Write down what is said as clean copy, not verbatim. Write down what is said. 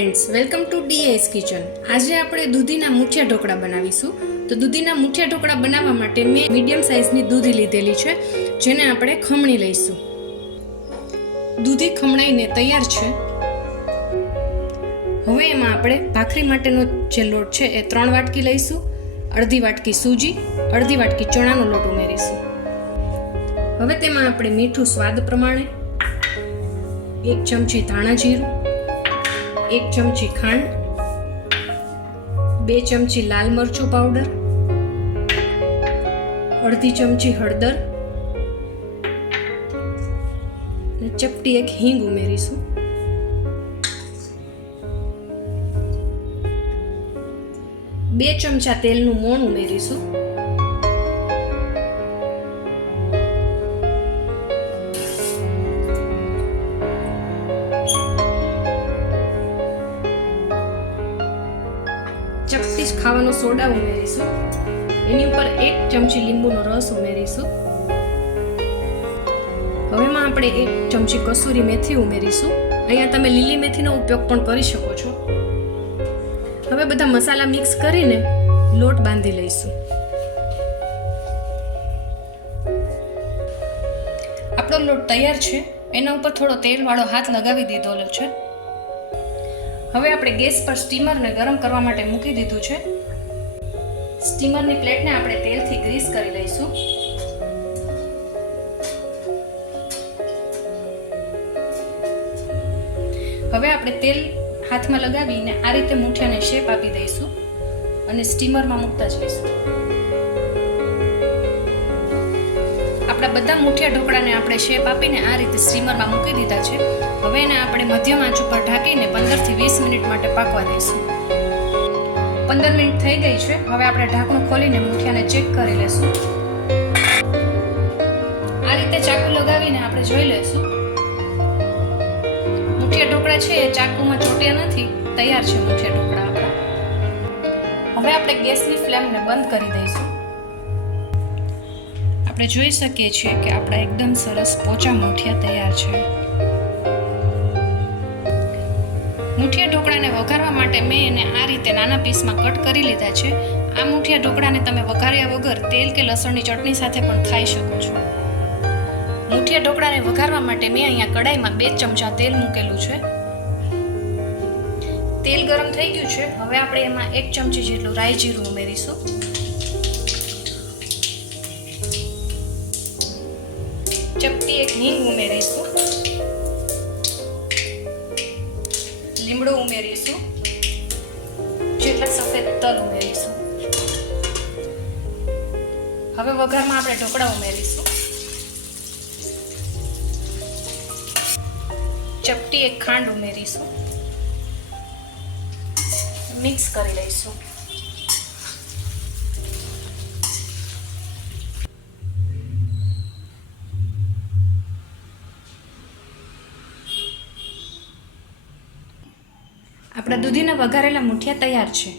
Friends, welcome to DS kitchen. આજે આપણે દૂધીના મૂઠિયા ઢોકળા બનાવીશું. તો દૂધીના મૂઠિયા ઢોકળા બનાવવા માટે મેં મીડિયમ સાઇઝની દૂધી લીધેલી છે, જેને આપણે ખમણી લઈશું. દૂધી ખમણાઈને તૈયાર છે. હવે એમાં આપણે ભાખરી માટેનો જે લોટ છે એ 3 વાટકી લઈશું. અડધી વાટકી સૂજી, અડધી વાટકી ચણાનો લોટ ઉમેરીશું. હવે તેમાં આપણે મીઠું સ્વાદ પ્રમાણે, 1 ચમચી ધાણા જીરું, 1 ચમચી ખાંડ, 2 ચમચી લાલ મરચું પાવડર, અડધી ચમચી હળદર અને ચપટી 1 હિંગ ઉમેરીશું. બે ચમચા તેલનું મોણ ઉમેરીશું. ચપટી ખાવાનો સોડા ઉમેરીશું. એની ઉપર 1 ચમચી લીંબુનો રસ ઉમેરીશું. હવેમાં આપણે 1 ચમચી કસૂરી મેથી ઉમેરીશું. અહીંયા તમે લીલી મેથીનો ઉપયોગ પણ કરી શકો છો. હવે બધા મસાલા મિક્સ કરીને લોટ બાંધી લઈશું. આપણો લોટ તૈયાર છે. એના ઉપર થોડો તેલવાળો હાથ લગાવી દીધો છે. હવે આપણે ગેસ પર સ્ટીમરને ગરમ કરવા માટે મૂકી દીધું છે. સ્ટીમરની પ્લેટને આપણે તેલથી ગ્રીસ કરી લઈશું. હવે આપણે તેલ હાથમાં લગાવીને આ રીતે મૂઠિયાને શેપ આપી દઈશું અને સ્ટીમરમાં મૂકતા જઈશું. આપણા બધા મૂઠિયા ઢોકળાને આપણે શેપ આપીને આ રીતે સ્ટીમરમાં મૂકી દીધા છે. હવે એને આપણે મધ્યમ આંચ ઉપર ઢાંકીને 15 થી 20 મિનિટ માટે પાકવા દઈશું. 15 મિનિટ થઈ ગઈ છે. હવે આપણે ઢાંકણું ખોલીને મૂઠિયાને ચેક કરી લેશું. આ રીતે ચાકુ લગાવીને આપણે જોઈ લેશું. મૂઠિયા ઢોકળા છે એ ચાકુમાં ચોટ્યા નથી. તૈયાર છે મૂઠિયા ઢોકળા આપણા. હવે આપણે ગેસની ફ્લેમને બંધ કરી દઈશું. આપણે જોઈ શકીએ છીએ કે આપણા એકદમ સરસ પોચા મૂઠિયા તૈયાર છે. મૂઠિયા ઢોકળાને વઘારવા માટે મેં એને આ રીતે નાના પીસમાં કટ કરી લીધા છે. આ મૂઠિયા ઢોકળાને તમે વઘાર્યા વગર તેલ કે લસણની ચટણી સાથે પણ ખાઈ શકો છો. મૂઠિયા ઢોકળાને વઘારવા માટે મેં અહીંયા કડાઈમાં 2 ચમચા તેલ મૂકેલું છે. તેલ ગરમ થઈ ગયું છે. હવે આપણે એમાં 1 ચમચી જેટલું રાઈ જીરું ઉમેરીશું. ચપટી 1 હિંગ ઉમેરીશું. લીમડો ઉમેરીશું. જેટલા સફેદ તલ ઉમેરીશું. હવે વઘારમાં આપણે ઢોકળા ઉમેરીશું. ચપટી 1 ખાંડ ઉમેરીશું. મિક્સ કરી લઈશું. આપણા દૂધીના વઘારેલા મૂઠિયા તૈયાર છે.